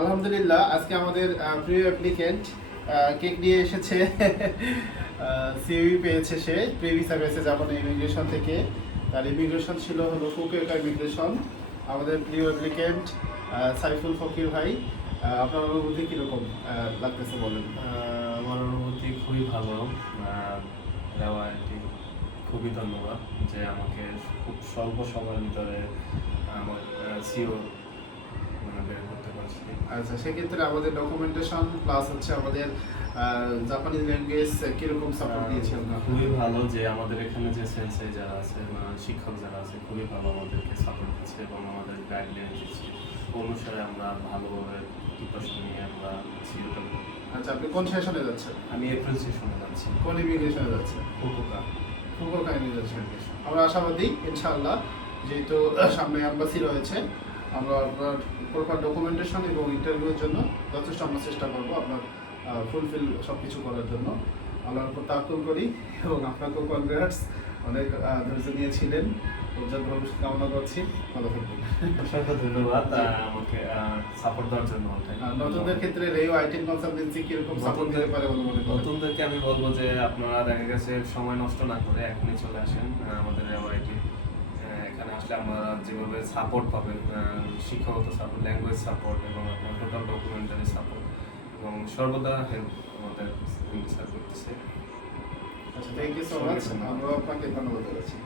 আলহামদুলিল্লাহ, আজকে আমাদের প্রিয় অ্যাপ্লিকেন্ট কেক নিয়ে এসেছে। সিইউ পেয়েছে সে প্রি ভিসা পেয়েছে জাপান ইমিগ্রেশন থেকে। তার ইমিগ্রেশন ছিল হলো ফুকুওকা ইমিগ্রেশন আমাদের প্রিয় অ্যাপ্লিকেন্ট সাইফুল ফকির ভাই। আপনার অনুভূতি কীরকম লাগতেছে বলেন? আমার অনুভূতি খুবই ভালো। দেওয়া এটি খুবই ধন্যবাদ যে আমাকে খুব স্বল্প সময়ের ভিতরে আমার সিও আচ্ছা সেক্ষেত্রে আমাদের ডকুমেন্টেশন প্লাস হচ্ছে আমাদের জাপানিজ ল্যাঙ্গুয়েজ কীরকম সাপোর্ট দিয়েছে আপনার খুবই ভালো যে আমাদের এখানে যে সেন্সে যারা আছে শিক্ষক যারা আছে খুবই ভালো আমাদেরকে সাপোর্ট দিচ্ছে এবং আমাদের গাইডলাইন দিচ্ছে। অনুসারে আমরা ভালোভাবে প্রিপারেশন নিয়ে আমরা সিওটা আচ্ছা আপনি কোন সেশনে যাচ্ছেন? আমি এপ্রিল সেশনে যাচ্ছি। কোন ইমিগ্রেশনে যাচ্ছেন? ফুকুকা। ফুকুওকা ইমিগ্রেশন আমরা আশাবাদী ইনশাআল্লাহ যেহেতু সামনে অ্যাম্বাসি রয়েছে আমরা আপনার প্রপার ডকুমেন্টেশন এবং ইন্টারভিউর জন্য যথেষ্ট আমরা চেষ্টা করব আপনার ফুলফিল সব কিছু করার জন্য। আল্লাহর উপর তাকুল করি এবং আপনাকেও কনগ্রাটস অনেক ধৈর্য নিয়েছিলেন। ভবিষ্যৎ কামনা করছি। ভালো থাকবেন। অসংখ্য ধন্যবাদ আমাকে সাপোর্ট দেওয়ার জন্য নতুনদের ক্ষেত্রে রেও আইটি কনসালটেন্সি কীরকম সাপোর্ট দিতে পারে বলে মনে নতুনদেরকে আমি বলব যে আপনারা দেখা গেছে সময় নষ্ট না করে এখনই চলে আসেন আমাদের এখানে আসলে আমরা যেভাবে সাপোর্ট পাবেন শিক্ষাগত সাপোর্ট ল্যাঙ্গুয়েজ সাপোর্ট এবং আপনার টোটাল ডকুমেন্টারি সাপোর্ট এবং সর্বদা হেল্প আমাদের করতেছে। আচ্ছা থ্যাংক ইউ সো মাচ আমরা আপনাকে ধন্যবাদ জানাচ্ছি।